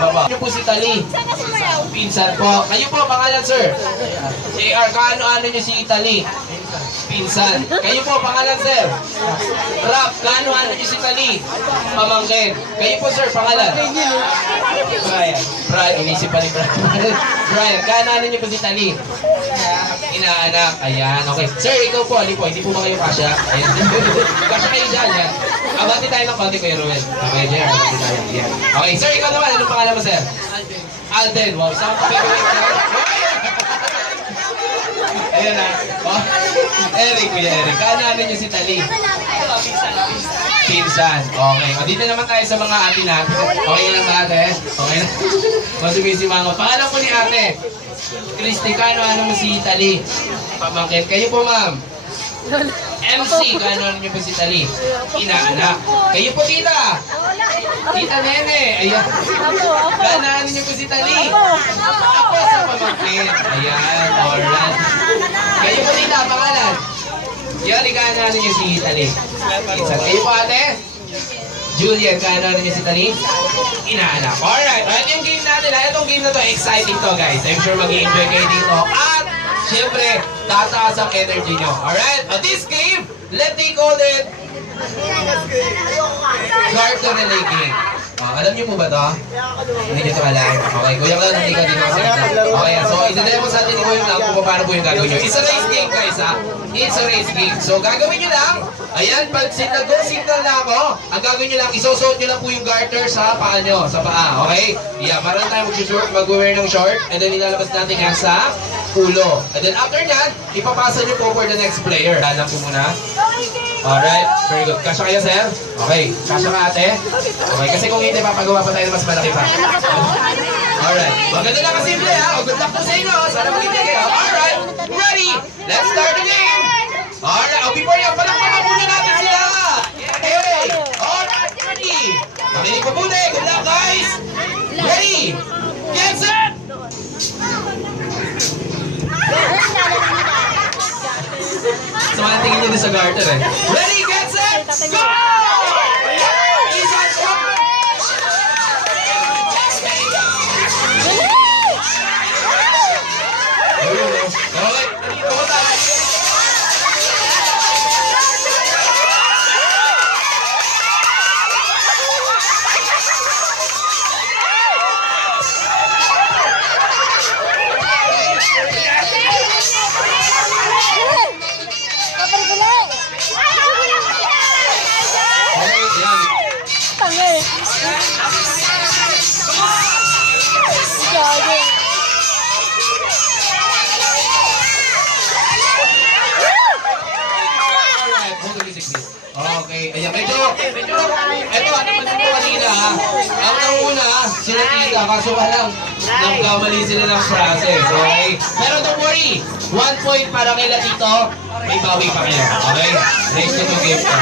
pa po. Ano po si Tali? Pinsan po. Kayo po, pangalan sir? JR, kaano-ano niyo si Tali? Pinsan. Kayo po, pangalan sir? Rap, kaano-ano niyo si Tali? Pamangkin. Kayo po sir, pangalan? Brian. Brian, inisip pa ni Brian. Brian, kaano-ano niyo po si Tali? Inaanak. Ayan, okay. Sir, ikaw po, Ali po, hindi po ba kayo kasya? Ayan. Kasya kayo dyan, yan. Abati tayo ng konti, Kuya Ruel. Okay, Jer, abati tayo. Yan. Okay, sir, ikaw naman, anong pangalan mo, sir? Alden. Wow, saan ka favorite, sir? Ayan na. Oh. Eric, Kuya Eric. Kaananin niyo si Tali? Pinsan. Okay. O, dito naman tayo sa mga ate natin. Okay lang sa ate? Okay na? Masumisimango. Pangalan po ni ate? Christy, kaano-ano mo si Tali? Pamangkin. Kayo po, ma'am? MC, kaano-ano niyo po si Tali? Inaanak. Kayo po, tita? Tita Nene. Ayan. Kaano-ano niyo po si Tali? Ako sa pamangkin. Ayan. Alright. Kayo po, tita? Pangalan? Yari, kaano-ano niyo si Tali? Kayo po, ate? Julian, kaano niyo si Tali? Inaanak. Alright, ito yung game natin. Itong game na to, exciting to guys. I'm sure mag-i-enjoy kayo dito. At, syempre, tataas ang energy nyo. Alright, this game, let me call it Garter Relay Game. Alam niyo po ba to? Hindi niyo ito alam. Okay, Kuya Clown, hindi ka dito kasi. Okay, so ito sa atin ni Kuya Clown kung paano po yung gagawin nyo. It's a race game guys ha. It's a race game. So gagawin nyo lang, ayan, pag go signal na ako, ang gagawin nyo lang, isusuot nyo lang po yung garter sa paa nyo, sa paa, okay? Yeah, maroon tayo mag-wear ng short, and then ilalabas natin yan sa ulo. And then after nyan, ipapasa nyo po for the next player. Alam po muna. Alright, very good. Kasya kayo, sir? Okay. Kasya ka, ate? Okay, kasi kung hindi, papagawa pa tayo mas malaki pa. Alright. Maganda lang kasimple, ha? Good luck po sa inyo. Sana mag-ibig kayo. Alright. Ready? Let's start the game. Alright. Oh, before yan, palakpakan muna natin sila. Okay. Alright, ready. Makinig po muna. Good luck, guys. Ready? Get set! So, ano tingin nyo din sa garter eh? Ready, get set, go! Isa shot! Okay, dito ko tayo. Okay, ayan, medyo, eto, ano man ito kanina ha, ang nauna sila tita, kaso walang nagkamali sila ng process, okay? Pero don't worry, 1 point para kay Latito, may bawi pa kayo, okay? Race to game pa.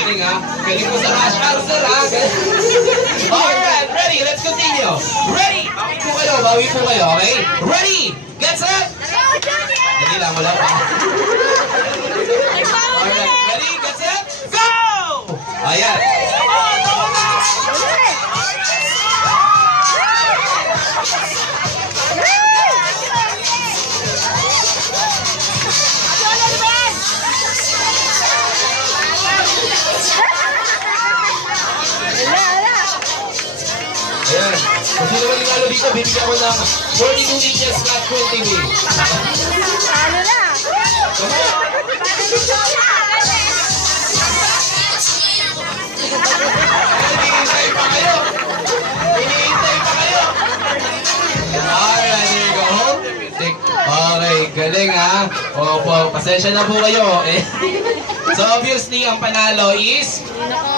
Galing ha, galing mo sa rush answer ha. Alright, ready, let's continue. Ready, bawi po kayo, okay? Ready, get set! Dali lang, wala pa. Alright, ready, get set, go! Ayan. Ayan. Kung sino man nalo dito, bibigyan ko ng 42 inches flat 20 wings. Ano na? Hinihintay pa kayo. Hinihintay pa kayo. Alright, there you go. Okay, galing ha. Opo, pasensya na po kayo. So obviously, ang panalo is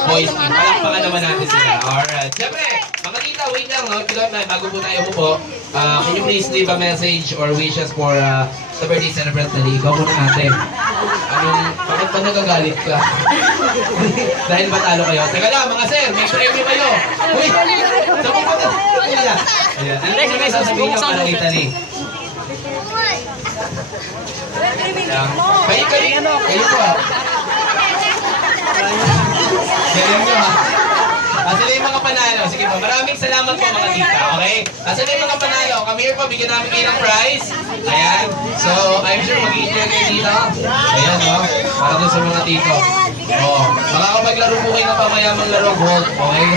boys team. Palakpakan naman natin sila. Alright. Siyempre, mga tita, wait lang. No? Bago po tayo po, can you please leave a message or wishes for the birthday celebrant na Ikaw muna natin. Bakit ba nagagalit ka? Dahil ba talo kayo? Teka lang, mga sir, may premyo kayo. Uy! Sa pupunta. Ayan. Ano po may sasabihin nyo para kay Tali? Kayo po. Galing nyo ha. Sila yung mga panalo. Sige po, maraming salamat po mga tita, okay? Sila yung mga panalo. Come here po, bigyan namin kayo ng prize. Ayan. So, I'm sure mag-i-enjoy kayo dito. Ayan, no? Para dun sa mga tito. Oh, makakapaglaro po kayo ng pamayamang laro, Gold. Okay?